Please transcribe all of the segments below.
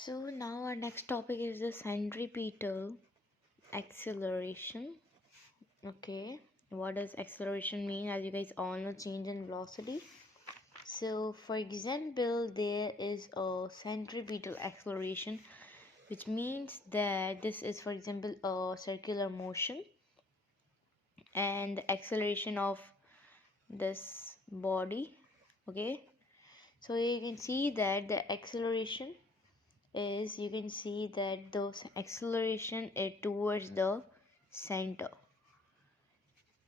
So now our next topic is the centripetal acceleration. Okay, what does acceleration mean? As you guys all know, change in velocity. So for example, there is a centripetal acceleration, which means that this is, for example, a circular motion, and the acceleration of this body. Okay, so you can see that the acceleration is, you can see that the acceleration is towards the center.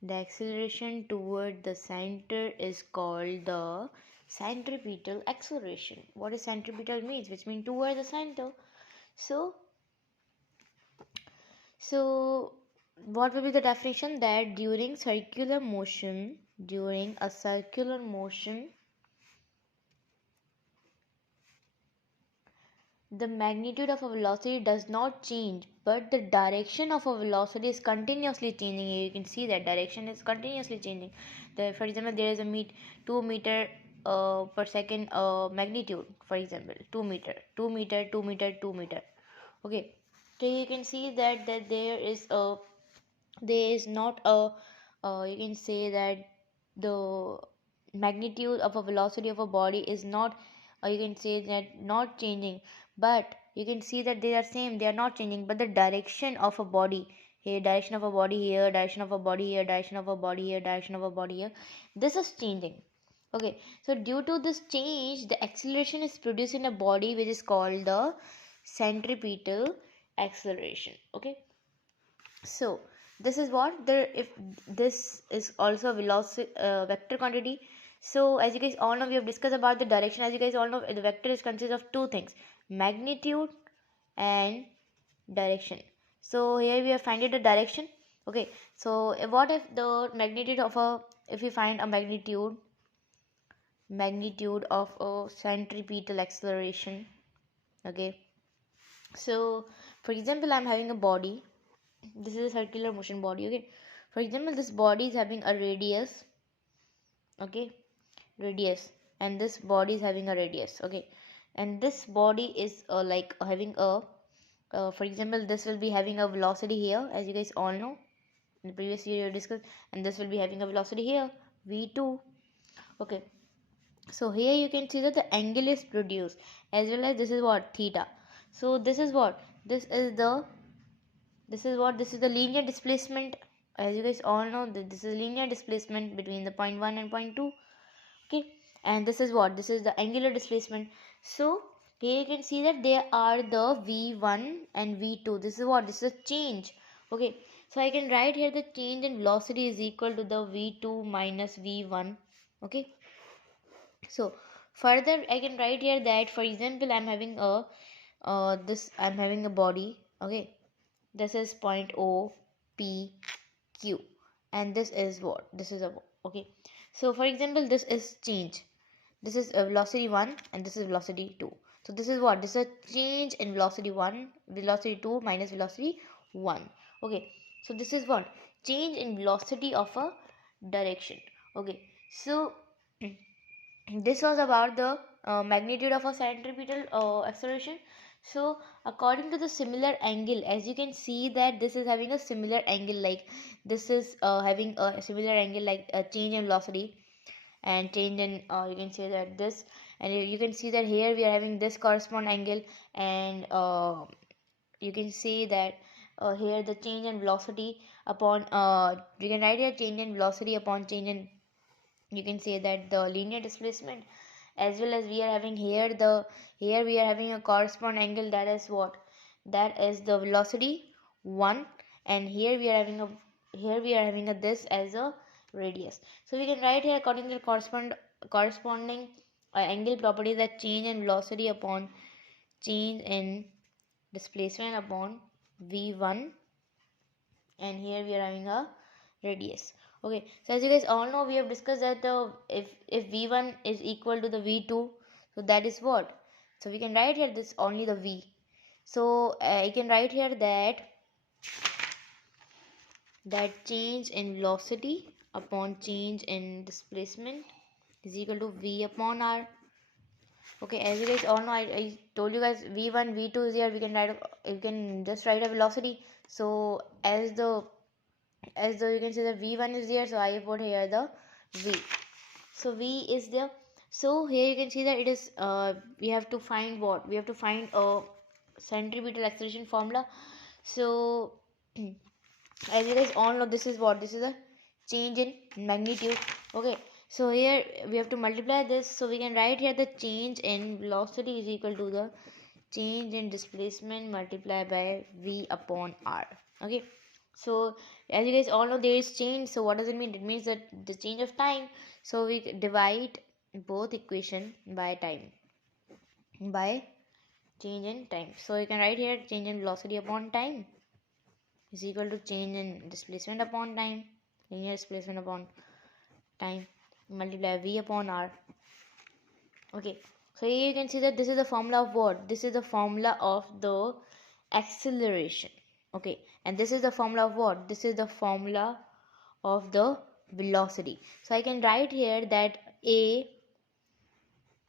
The acceleration toward the center is called the centripetal acceleration. What is centripetal means? Which means toward the center. So what will be the definition? That during a circular motion, the magnitude of a velocity does not change, but the direction of a velocity is continuously changing. You can see that direction is continuously changing. For example, there is a 2 meter per second magnitude. For example, 2 meter, 2 meter, 2 meter, 2 meter. Okay, so you can see that there is not a you can say that the magnitude of a velocity of a body is not, you can say that, not changing, but you can see that they are same, they are not changing, but the direction of a body here, direction of a body here, direction of a body here, direction of a body here, direction of a body here, this is changing. Okay, so due to this change, the acceleration is produced in a body, which is called the centripetal acceleration. Okay, so this is what there, if this is also a velocity vector quantity. So as you guys all know, we have discussed about the direction. As you guys all know, the vector is consists of two things: magnitude and direction. So here we have finding the direction. Okay, so what if the magnitude of a, if we find a magnitude of a centripetal acceleration. Okay, so for example, I'm having a body. This is a circular motion body. Okay, for example, this body is having a radius. Okay, radius, and this body is having a radius. Okay, and this body is like having a for example, this will be having a velocity here, as you guys all know in the previous video discussed, and this will be having a velocity here, v2. Okay, so here you can see that the angle is produced, as well as this is what, theta. So this is what, this is the linear displacement. As you guys all know that this is linear displacement between the point 1 and point 2. Okay, and this is what, this is the angular displacement. So here you can see that there are the v1 and v2. This is what, this is a change. Okay, so I can write here the change in velocity is equal to the v2 minus v1. Okay, so further I can write here that, for example, I'm having a I'm having a body. Okay, this is point O P Q, and this is what, this is a, okay, so for example, this is change, this is a velocity 1 and this is velocity 2. So this is what, this is a change in velocity 1, velocity 2 minus velocity 1. Okay, so this is what, change in velocity of a direction. Okay, so this was about the magnitude of a centripetal acceleration. So according to the similar angle, as you can see that this is having a similar angle, like this is having a similar angle, like a change in velocity and change in you can say that this, and you can see that here we are having this correspond angle, and you can see that here the change in velocity upon you can write here change in velocity upon change in, you can say that, the linear displacement, as well as we are having here here we are having a correspond angle, that is what, that is the velocity 1, and here we are having a, this as a radius. So we can write here according to the corresponding angle property, that change in velocity upon change in displacement upon v1, and here we are having a radius. Okay, so as you guys all know, we have discussed that if v1 is equal to the v2, so that is what, so we can write here this only the v. So I can write here that change in velocity upon change in displacement is equal to v upon r. Okay, as you guys all know, I told you guys v1 v2 is here. We can just write a velocity. So as the you can say the v1 is there, so I put here the v. So v is there. So here you can see that it is we have to find what? We have to find a centripetal acceleration formula. So as you guys all know, this is what? This is a change in magnitude. Okay, so here we have to multiply this, so we can write here the change in velocity is equal to the change in displacement multiplied by v upon r. Okay, so as you guys all know, there is change. So what does it mean? It means that the change of time. So we divide both equation by time, by change in time. So you can write here change in velocity upon time is equal to change in displacement upon time, linear displacement upon time, multiply v upon r. Okay, so here you can see that this is the formula of what? This is the formula of the acceleration. Okay, and this is the formula of what? This is the formula of the velocity. So I can write here that a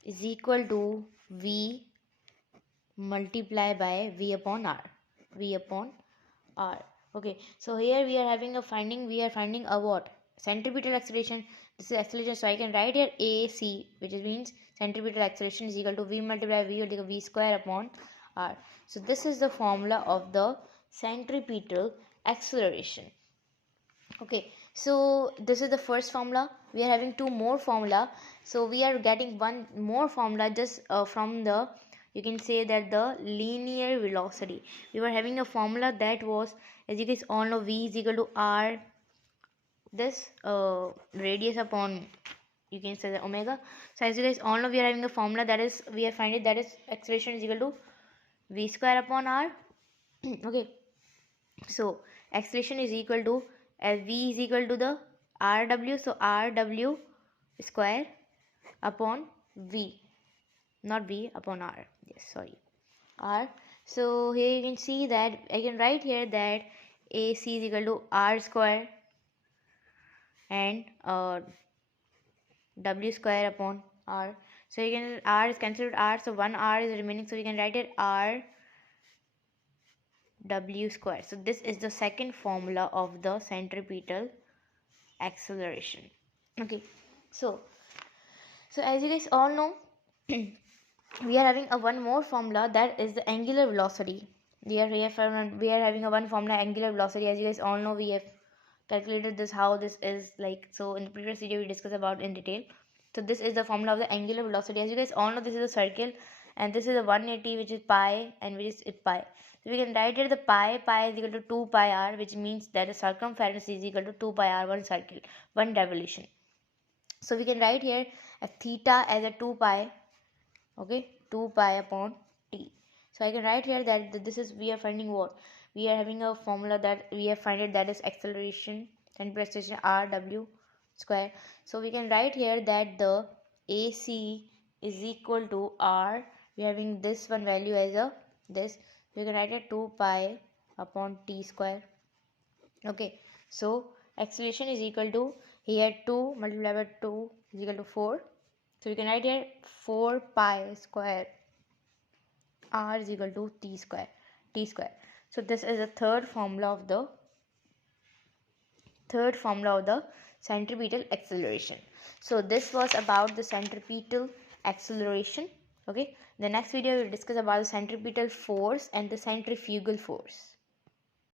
is equal to v multiply by v upon r, v upon r. Okay, so here we are having a finding, we are finding a what? Centripetal acceleration. This is acceleration, so I can write here AC, which means centripetal acceleration is equal to v multiplied by v, equal to v square upon r. So this is the formula of the centripetal acceleration. Okay, so this is the first formula. We are having two more formula, so we are getting one more formula just from the, you can say that the linear velocity. We were having a formula that was, as you guys all know, v is equal to r, this radius upon, you can say the omega. So as you guys all know, we are having a formula that is, we are finding that is acceleration is equal to v square upon r. Okay, so acceleration is equal to, as v is equal to the rw, so rw square upon v, not v upon r, yes, sorry, r. So here you can see that I can write here that AC is equal to r square and w square upon r. So you can, r is cancelled with r, so one r is remaining, so we can write it r w square. So this is the second formula of the centripetal acceleration. Okay, so as you guys all know, we are having a one more formula, that is the angular velocity. We are having a one formula, angular velocity. As you guys all know, we have calculated this, how this is like. So in the previous video we discussed about in detail. So this is the formula of the angular velocity. As you guys all know, this is a circle and this is a 180, which is pi, and which is pi. So we can write it the pi is equal to 2 pi r, which means that the circumference is equal to 2 pi r, one circle, one revolution. So we can write here a theta as a 2 pi, okay, 2 pi upon t. So I can write here that this is, we are finding what? We are having a formula that we have found it, that is acceleration, centripetal acceleration rw square. So we can write here that the AC is equal to r, we are having this one value as a this, we can write it 2 pi upon t square. Okay, so acceleration is equal to, here 2 multiplied by 2 is equal to 4. So you can write here 4 pi square r is equal to t square. So this is the third formula of the centripetal acceleration. So this was about the centripetal acceleration. Okay, the next video we will discuss about the centripetal force and the centrifugal force.